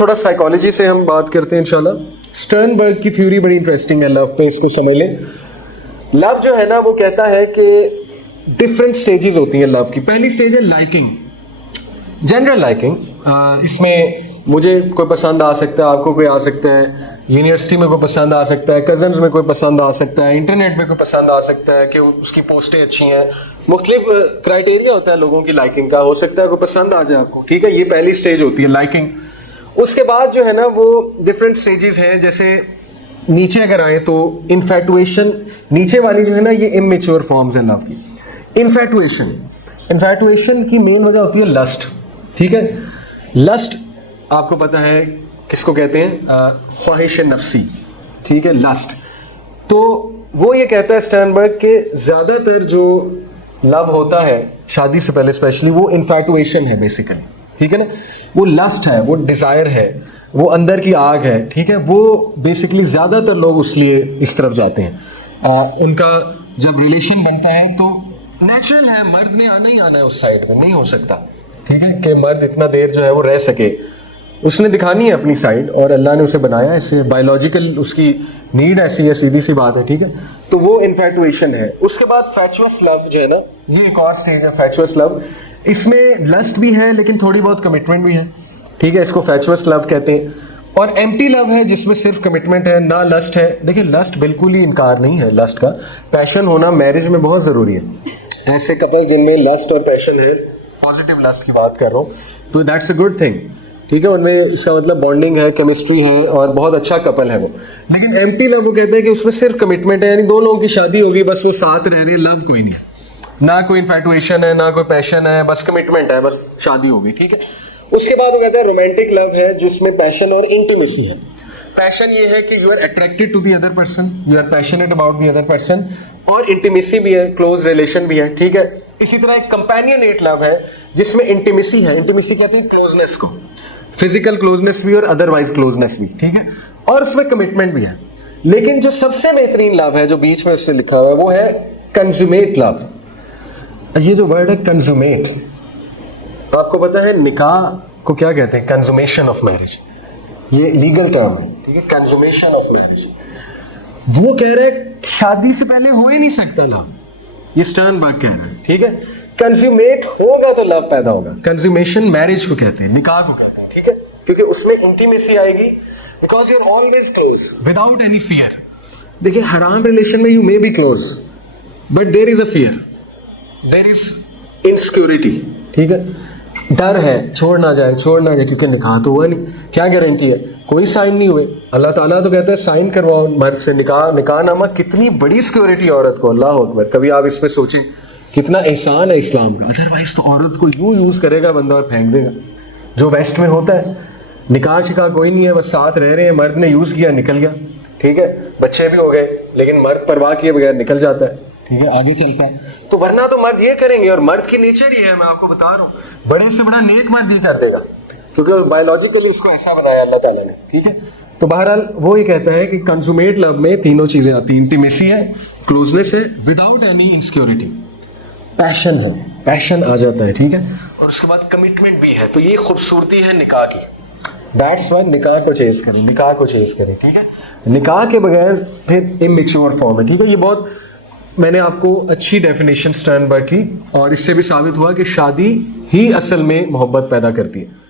थोड़ा साइकोलॉजी से हम बात करते हैं इंशाल्लाह। स्टर्नबर्ग की थ्योरी बड़ी इंटरेस्टिंग है लव पे, इसको समझ लें। लव जो है ना वो कहता है कि डिफरेंट स्टेजेस होती हैं लव की। पहली स्टेज है लाइकिंग, जनरल लाइकिंग। इसमें मुझे कोई पसंद आ सकता है, आपको कोई आ सकता है, यूनिवर्सिटी में कोई पसंद आ सकता है, कजन्स में कोई पसंद आ सकता है, इंटरनेट में कोई पसंद आ सकता है कि उसकी पोस्टें अच्छी हैं। मुख्तलिफ क्राइटेरिया होता है लोगों की लाइकिंग का, हो सकता है कोई पसंद आ जाए आपको, ठीक है। ये पहली स्टेज होती है लाइकिंग। उसके बाद जो है ना वो डिफरेंट स्टेजेस हैं। जैसे नीचे अगर आए तो इन्फैटुएशन, नीचे वाली जो है ना ये इमेच्योर फॉर्म्स है लव की। इन्फैटुएशन की मेन वजह होती है लस्ट, ठीक है। लस्ट आपको पता है किसको कहते हैं, ख्वाहिश नफ्सी, ठीक है, लस्ट। तो वो ये कहता है स्टर्नबर्ग के ज्यादातर जो लव होता है शादी से पहले स्पेशली वो इन्फैटुएशन है बेसिकली, ठीक है ना। वो लस्ट है, वो डिजायर है, वो अंदर की आग है, ठीक है। वो बेसिकली ज्यादातर लोग उस लिए इस तरफ जाते हैं। उनका जब रिलेशन बनता है तो नेचुरल है, मर्द ने आना ही आना है उस साइड पे, नहीं हो सकता, ठीक है, कि मर्द इतना देर जो है वो रह सके। उसने दिखानी है अपनी साइड और अल्लाह ने उसे बनाया ऐसे, बायोलॉजिकल उसकी नीड ऐसी है, सीधी सी बात है, ठीक है। तो वो इन्फैटुएशन है। उसके बाद फैचुअस लव जो है ना, ये एक और स्टेज है फैचुअस लव। इसमें लस्ट भी है लेकिन थोड़ी बहुत कमिटमेंट भी है, ठीक है, इसको फैचुअस लव कहते हैं। और एम्प्टी लव है जिसमें सिर्फ कमिटमेंट है, ना लस्ट है। देखिए लस्ट बिल्कुल ही इनकार नहीं है, लस्ट का पैशन होना मैरिज में बहुत जरूरी है। ऐसे कपल जिनमें लस्ट और पैशन है, पॉजिटिव लस्ट की बात कर रहा हूँ, तो दैट्स अ गुड थिंग, ठीक है। उनमें इसका मतलब बॉन्डिंग है, केमिस्ट्री है और बहुत अच्छा कपल है वो। लेकिन एम्प्टी लव वो कहते हैं कि उसमें सिर्फ कमिटमेंट है, यानी दो लोगों की शादी होगी, बस वो साथ रह रहे हैं, लव कोई नहीं है, ना कोई इन्फैटुएशन है, ना कोई पैशन है, बस कमिटमेंट है, बस शादी होगी, ठीक है। उसके बाद वो कहते हैं रोमांटिक लव है जिसमें पैशन और इंटीमेसी है। पैशन ये है कि you are attracted to the other person, you are passionate about the other person, और इंटीमेसी भी है, क्लोज रिलेशन भी है, ठीक है। इसी तरह एक कंपेनियनेट लव है जिसमें इंटीमेसी है, इंटीमेसी कहते हैं क्लोजनेस को, फिजिकल क्लोजनेस भी और अदरवाइज क्लोजनेस भी, ठीक है, और उसमें कमिटमेंट भी है। लेकिन जो सबसे बेहतरीन लव है जो बीच में उससे लिखा हुआ है वो है कंज्यूमेट लव। ये जो वर्ड है कंज्यूमेट, आपको पता है निकाह को क्या कहते हैं, कंज्यूमेशन ऑफ मैरिज, ये लीगल टर्म है, ठीक है, कंज्यूमेशन ऑफ मैरिज। वो कह रहे हैं शादी से पहले हो ही नहीं सकता लव, ये स्टर्नबर्ग कह रहे हैं, ठीक है। कंज्यूमेट होगा तो लव पैदा होगा। कंज्यूमेशन मैरिज को कहते हैं, निकाह को कहते हैं, ठीक है, क्योंकि उसमें इंटीमेसी आएगी, because you are always close without any fear. देखिए हराम रिलेशन में you may be close but there is a fear, there is insecurity, ठीक है, डर है छोड़ ना जाए क्योंकि निकाह तो हुआ नहीं, क्या गारंटी है, कोई साइन नहीं हुए। अल्लाह ताला तो कहता है साइन करवाओ मर्द से निकाह नामा, कितनी बड़ी सिक्योरिटी औरत को, अल्लाह अकबर। कभी आप इस पे सोचें कितना एहसान है इस्लाम का। अदरवाइज तो औरत को यूं यूज करेगा बंदा और फेंक देगा, जो वेस्ट में होता है। निकाह शिकाह कोई नहीं है, बस साथ रह रहे हैं, मर्द ने यूज किया निकल गया, ठीक है, बच्चे भी हो गए, लेकिन मर्द परवाह किए बगैर निकल जाता है, ठीक है, आगे चलता है। तो वरना तो मर्द ये करेंगे, और मर्द की नेचर ही है, मैं आपको बता रहा हूँ, बड़े से बड़ा नेक मर्द ही कर देगा, क्योंकि बायोलॉजिकली उसको ऐसा बनाया अल्लाह ताला ने, ठीक है। तो बहरहाल वो ये कहता है कि कंज्यूमेट लव में तीनों चीजें आती हैं, इंटीमेसी है, क्लोजनेस है, विदाउट एनी इनसिक्योरिटी, पैशन है, पैशन आ जाता है, ठीक है, और उसके बाद कमिटमेंट भी है। तो ये खूबसूरती है निकाह की। दैट्स व्हाई निकाह को चेज करें, निकाह को चेज करें, ठीक है। निकाह के बगैर फिर इमेच्योर फॉर्म है, ठीक है। ये बहुत मैंने आपको अच्छी डेफिनेशन स्टर्नबर्ग की, और इससे भी साबित हुआ कि शादी ही असल में मोहब्बत पैदा करती है।